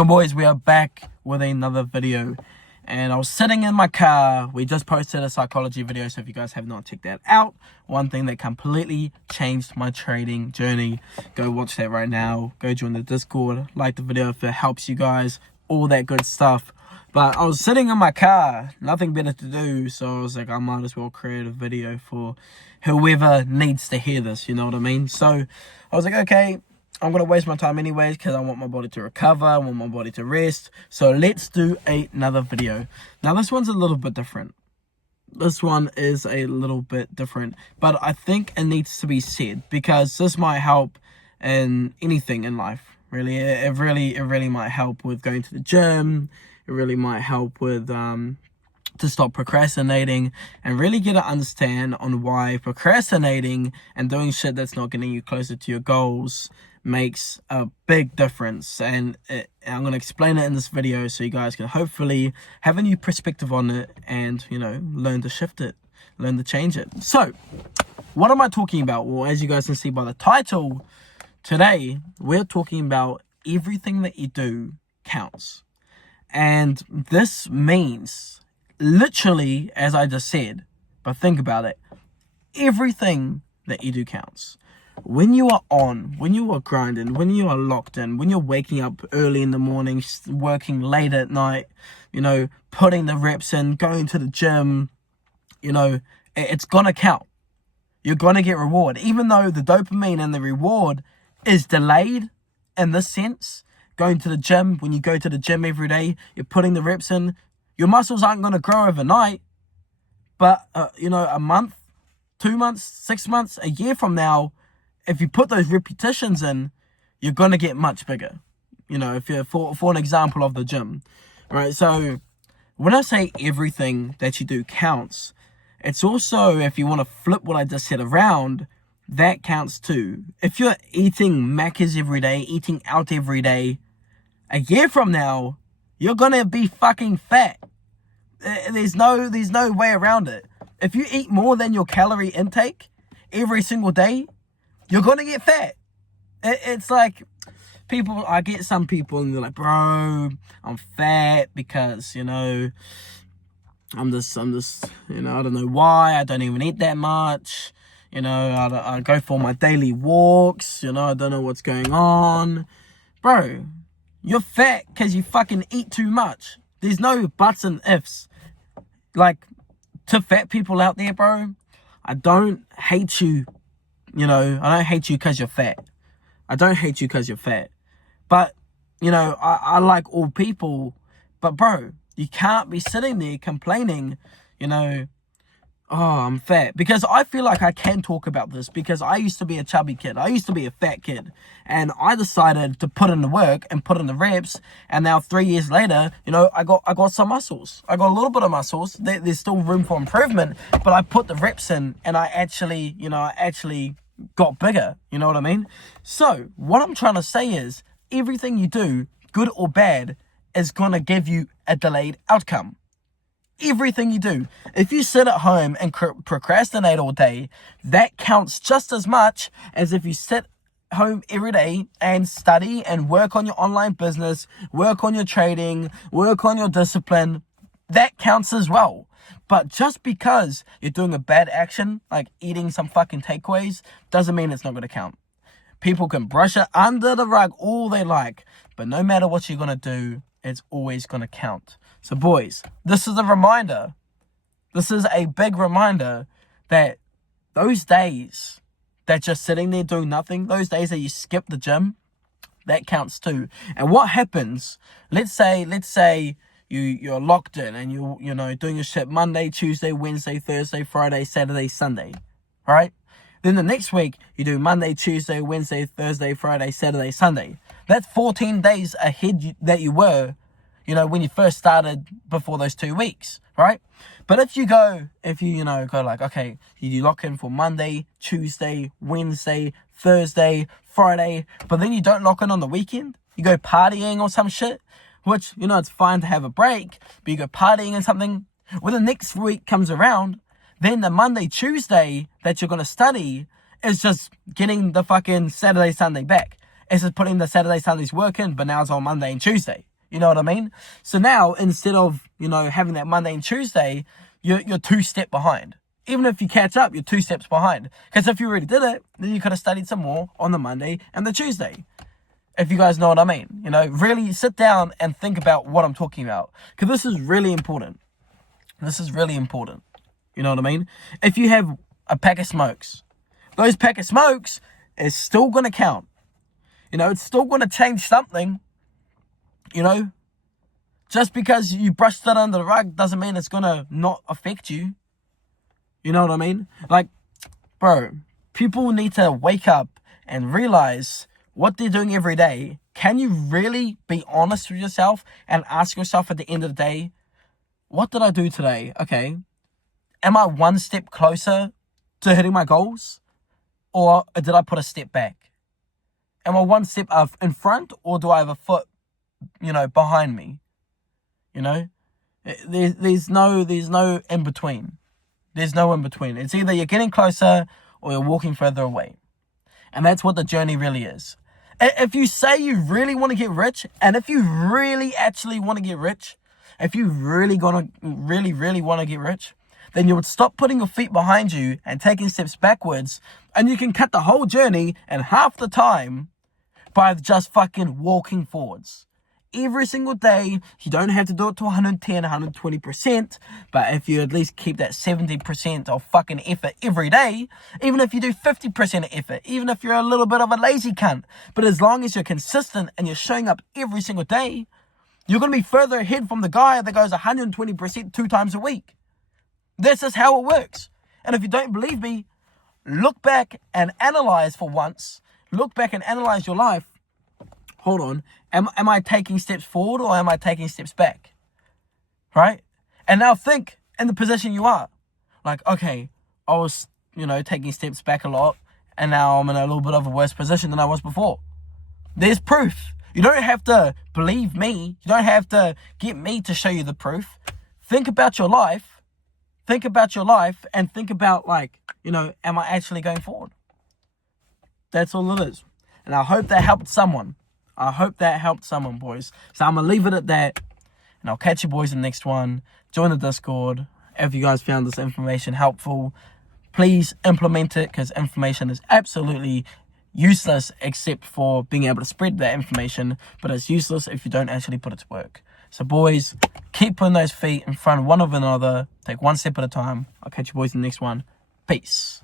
So boys, we are back with another video, and I was sitting in my car. We just posted a psychology video, so if you guys have not checked that out, one thing that completely changed my trading journey, go watch that right now. Go join the Discord, like the video if it helps you guys, all that good stuff. But I was sitting in my car, nothing better to do, so I was like, I might as well create a video for whoever needs to hear this, you know what I mean? So I was like, okay, I'm going to waste my time anyways because I want my body to recover, I want my body to rest. So let's do another video. Now this one's a little bit different. This one is a little bit different, but I think it needs to be said because this might help in anything in life. Really, it really might help with going to the gym. It really might help with to stop procrastinating and really get to understand on why procrastinating and doing shit that's not getting you closer to your goals makes a big difference. And I'm going to explain it in this video so you guys can hopefully have a new perspective on it and, you know, learn to shift it, learn to change it. So what am I talking about? Well, as you guys can see by the title, today we're talking about everything that you do counts. And this means literally, as I just said, but think about it, everything that you do counts. When you are on, when you are grinding, when you are locked in, when you're waking up early in the morning, working late at night, you know, putting the reps in, going to the gym, you know, it's gonna count. You're gonna get reward. Even though the dopamine and the reward is delayed in this sense, going to the gym, when you go to the gym every day, you're putting the reps in, your muscles aren't gonna grow overnight, but, you know, a month, 2 months, 6 months, a year from now, if you put those repetitions in, you're going to get much bigger. You know, if you're for an example of the gym, right? So when I say everything that you do counts, it's also, if you want to flip what I just said around, that counts too. If you're eating Maccas every day, eating out every day, a year from now, you're going to be fucking fat. There's no way around it. If you eat more than your calorie intake every single day, you're going to get fat. It's like people, I get some people and they're like, bro, I'm fat because, you know, I'm just, you know, I don't know why. I don't even eat that much. You know, I go for my daily walks. You know, I don't know what's going on. Bro, you're fat because you fucking eat too much. There's no buts and ifs. Like, to fat people out there, bro, I don't hate you. You know, I don't hate you because you're fat. I don't hate you because you're fat. But, you know, I like all people. But, bro, you can't be sitting there complaining, you know, oh, I'm fat. Because I feel like I can talk about this because I used to be a chubby kid. I used to be a fat kid. And I decided to put in the work and put in the reps. And now 3 years later, you know, I got some muscles. I got a little bit of muscles. There's still room for improvement. But I put the reps in and I actually got bigger. You know what I mean? So what I'm trying to say is everything you do, good or bad, is going to give you a delayed outcome. Everything you do. If you sit at home and procrastinate all day, that counts just as much as if you sit home every day and study and work on your online business, work on your trading, work on your discipline. That counts as well. But just because you're doing a bad action, like eating some fucking takeaways, doesn't mean it's not going to count. People can brush it under the rug all they like, but no matter what you're going to do, it's always going to count. So boys, this is a reminder. This is a big reminder that those days that you're sitting there doing nothing, those days that you skip the gym, that counts too. And what happens, let's say you're locked in and you know doing your shit Monday, Tuesday, Wednesday, Thursday, Friday, Saturday, Sunday, all right? Then the next week you do Monday, Tuesday, Wednesday, Thursday, Friday, Saturday, Sunday. That's 14 days ahead that you were, you know, when you first started before those 2 weeks, right? But if you go like, okay, you lock in for Monday, Tuesday, Wednesday, Thursday, Friday, but then you don't lock in on the weekend, you go partying or some shit, which, you know, it's fine to have a break, but you go partying and something, when the next week comes around, then the Monday, Tuesday that you're going to study is just getting the fucking Saturday, Sunday back. It's just putting the Saturday, Sunday's work in, but now it's on Monday and Tuesday. You know what I mean? So now, instead of, having that Monday and Tuesday, you're 2 steps behind. Even if you catch up, you're 2 steps behind. Because if you already did it, then you could have studied some more on the Monday and the Tuesday. If you guys know what I mean. Really sit down and think about what I'm talking about. Because this is really important. This is really important. You know what I mean? If you have a pack of smokes, those pack of smokes is still going to count. It's still going to change something. Just because you brushed it under the rug doesn't mean it's going to not affect you. You know what I mean? Like, bro, people need to wake up and realize what they're doing every day. Can you really be honest with yourself and ask yourself at the end of the day, what did I do today? Okay. Am I 1 step closer to hitting my goals? Or did I put a step back? Am I 1 step in front, or do I have a foot, behind me? There's no in between. There's no in between. It's either you're getting closer or you're walking further away. And that's what the journey really is. If you say you really want to get rich, and if you really actually want to get rich, if you really want to get rich, then you would stop putting your feet behind you and taking steps backwards, and you can cut the whole journey in half the time by just fucking walking forwards. Every single day, you don't have to do it to 110, 120%, but if you at least keep that 70% of fucking effort every day, even if you do 50% of effort, even if you're a little bit of a lazy cunt, but as long as you're consistent and you're showing up every single day, you're going to be further ahead from the guy that goes 120% 2 times a week. This is how it works. And if you don't believe me, look back and analyze for once. Look back and analyze your life. Hold on. Am I taking steps forward, or am I taking steps back? Right? And now think in the position you are. Like, okay, I was, taking steps back a lot, and now I'm in a little bit of a worse position than I was before. There's proof. You don't have to believe me. You don't have to get me to show you the proof. Think about your life. Think about your life and think about, am I actually going forward? That's all it is. And I hope that helped someone. Boys. So I'm going to leave it at that. And I'll catch you boys in the next one. Join the Discord. If you guys found this information helpful, please implement it, because information is absolutely useless except for being able to spread that information. But it's useless if you don't actually put it to work. So boys, keep putting those feet in front of one of another. Take 1 step at a time. I'll catch you boys in the next one. Peace.